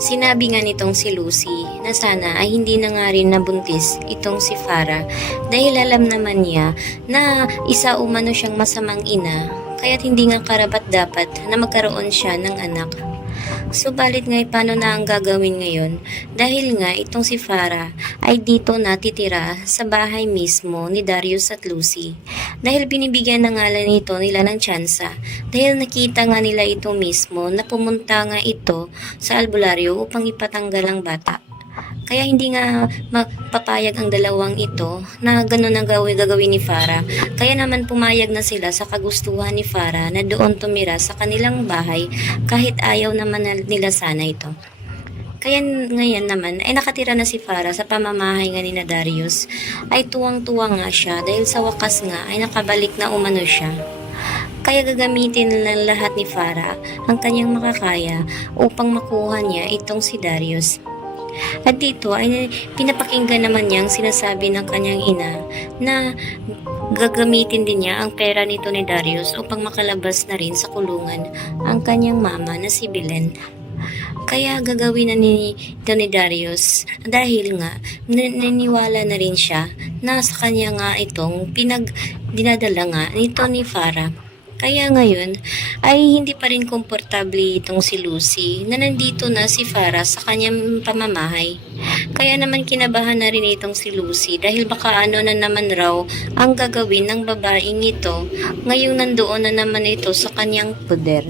Sinabi nga nitong si Lucy na sana ay hindi na nga rin nabuntis itong si Farah dahil alam naman niya na isa umano siyang masamang ina kaya't hindi nga karapat dapat na magkaroon siya ng anak. Subalit nga paano na ang gagawin ngayon dahil nga itong si Farah ay dito natitira sa bahay mismo ni Darius at Lucy dahil binibigyan na nga nito nila ng tsansa dahil nakita nga nila ito mismo na pumunta nga ito sa albularyo upang ipatanggal ang bata. Kaya hindi nga mapapayag ang dalawang ito na gano'n ang gagawin ni Farah. Kaya naman pumayag na sila sa kagustuhan ni Farah na doon tumira sa kanilang bahay kahit ayaw naman nila sana ito. Kaya ngayon naman ay nakatira na si Farah sa pamamahay nga ni na Darius ay tuwang-tuwa nga siya dahil sa wakas nga ay nakabalik na umano siya. Kaya gagamitin ng lahat ni Farah ang kanyang makakaya upang makuha niya itong si Darius. At dito ay pinapakinggan naman niya ang sinasabi ng kanyang ina na gagamitin din niya ang pera nito ni Darius upang makalabas na rin sa kulungan ang kanyang mama na si Belen. Kaya gagawin na ni Darius dahil nga naniniwala na rin siya na sa kanya nga itong dinadala nga nito ni Farah. Kaya ngayon ay hindi pa rin komportable itong si Lucy na nandito na si Farah sa kanyang pamamahay. Kaya naman kinabahan na rin itong si Lucy dahil baka ano na naman raw ang gagawin ng babaeng ito ngayong nandoon na naman ito sa kanyang poder.